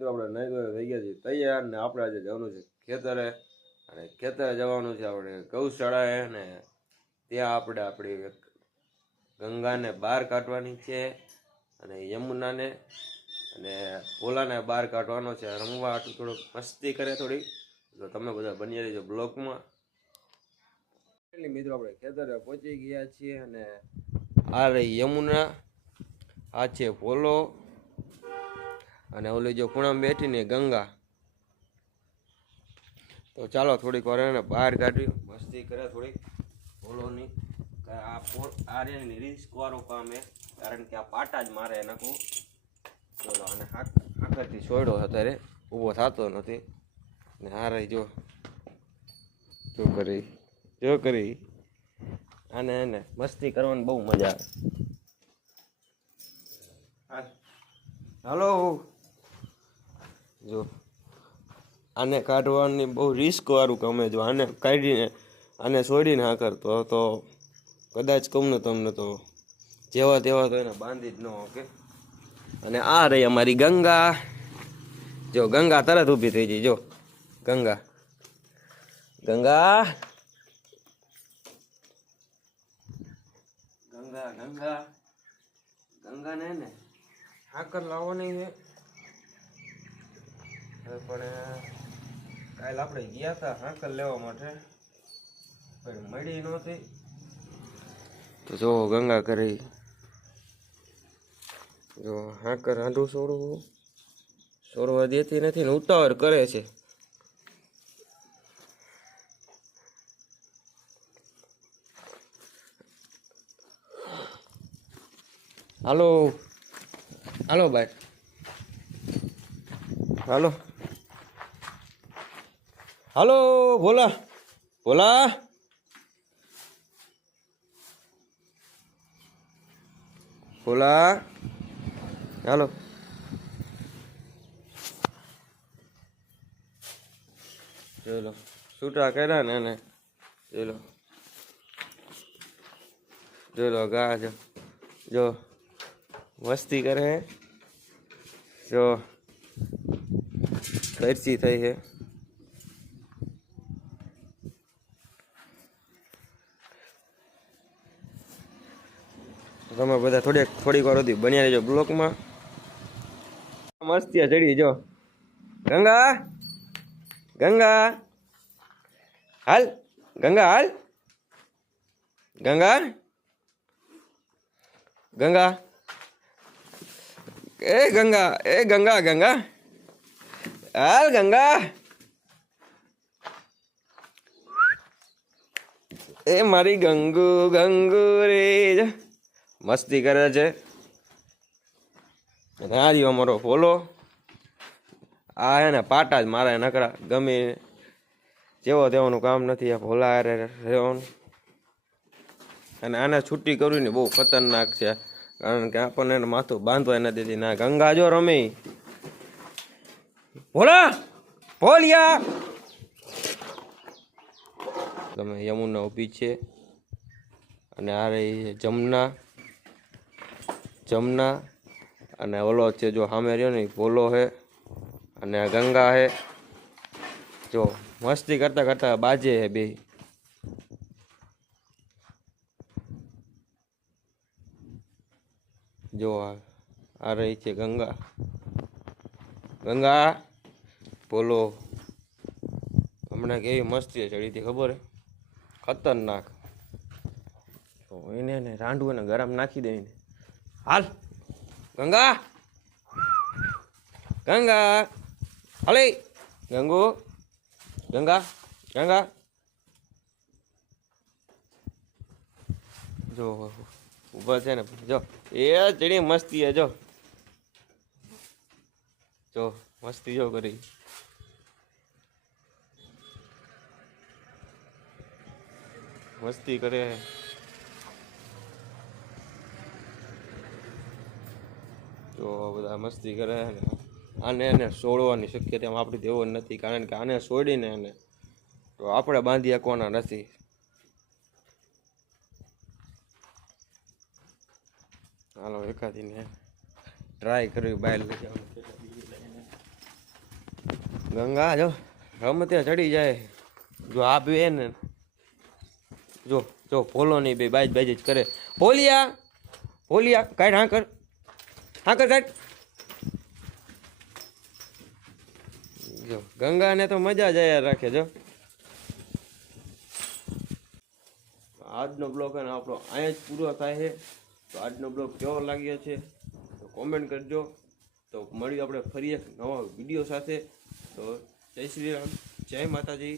તો આપણે નહીં તો થઈ ગયા છીએ તૈયાર ને આપણે આજે જવાનું છે ખેતરે અને ખેતરે જવાનું છે આપણે ગૌશાળાએ ને ત્યાં આપણે આપણી ગંગાને બહાર કાઢવાની છે અને યમુનાને અને ભોલાને બહાર કાઢવાનો છે રમવા આટલું થોડુંક મસ્તી કરે થોડી તો તમે બધા બની રહીજો બ્લોકમાં. મિત્રો આપણે ખેતરે પહોંચી ગયા છીએ અને આ રહી યમુના, આ છે ભોલો અને ઓલી જો ખૂણામાં બેઠીને ગંગા. તો ચાલો થોડીક વાર એને બહાર કાઢી મસ્તી કરે થોડીક ભોલોની. આ રિસ્ક વાળું કામ હે કારણ કે આ પાટા જ મારે નાખું. ચલો અને હાકરથી છોડ્યો અત્યારે ઊભો થતો નથી ને આ રહી જો કરી આને એને મસ્તી કરવાની બહુ મજા આવે. હાલો જો આને કાઢવાની બહુ રિસ્ક વાળું ગમે. જો આને કાઢીને આને છોડીને હા કરતો તો કદાચ કહું ને તમને તો જેવા તેવા તો એને બાંધી જ ન ઓકે. અને આ રહી અમારી ગંગા. જો ગંગા તરત ઊભી થઈ ગઈ. જો ગંગા ગંગા ગંગા ગંગા ગંગાને ને હાકર લાવવાની છે પણ કાલ આપણે ગયા હતા હાકર લેવા માટે પણ મળી નહોતી. તો જો ગંગા કરી જો હાકર હાંડું છોડવા દેતી નથી ને ઉતાવળ કરે છે. હાલો હાલો ભાઈ હાલો હાલો ભોલા ભોલા ભોલા હાલો. ચલો છૂટા કર્યા ને એને ચલો ચલો ગા જો મસ્તી કરે જો ખર્ચી થઈ છે. તમે બધા થોડીક વાર સુધી બન્યા રહેજો બ્લોકમાં. મસ્તી ચડી જો ગંગા ગંગા હાલ ગંગા હાલ ગંગા ગંગા ગંગા ગંગા હાલ ગંગા એ મારી ગંગુ રે મસ્તી કરે છે. આ રહ્યો અમારો ભોલો. આ એને પાટા જ મારે નકરા ગમે જેવો તેવાનું કામ નથી. આ ભોલા રહેવાનું અને આને છૂટી કરવી ને બહુ ખતરનાક છે કારણ કે આપણને એને માથું બાંધવા નથી દેતી. ના ગંગા જો રમી ભોલા ભોલિયા. તમે યમુના ઊભી છે અને આ રહી જમના અને ઓલો છે જો સામે રહ્યો ને ભોલો હે અને ગંગા હે. જો મસ્તી કરતા કરતા બાજે હે બે. જો આ રહી છે ગંગા ભોલો. હમણાં કેવી મસ્તી ચડી હતી ખબર હે ખતરનાક. તો એને ને રાંડવું એને ગરમ નાખી દઈને હાલ ગંગા ગંગા હાલે ગંગા જો ઉભા છે ને જો એ ચડી મસ્તી હે જો મસ્તી જો કરી. મસ્તી કરે જો બધા મસ્તી કરે. આને એને છોડવાની શક્યતા આપણી દેવો નથી કારણ કે આને છોડીને એને તો આપણે બાંધી શકવાના નથી. હાલો એકાદીને ટ્રાય કરવી બહાર લઈ જવાનું. ગંગા જો રમતે ચડી જાય. જો આ બે ને જો જો ભોલો નહીં બે બાજ બાજ જ કરે. ભોલિયા ભોલિયા કાઢ હા કર કાઢ. જો ગંગાને તો મજા જ આયા રાખે. જો આજનો બ્લોગ અને આપણો અહીંયા જ પૂરો થાય છે. તો આજનો બ્લોગ કેવો લાગ્યો છે તો કોમેન્ટ કરજો. તો મળ્યું આપણે ફરી એક નવા વિડીયો સાથે. તો જય શ્રી રામ, જય માતાજી.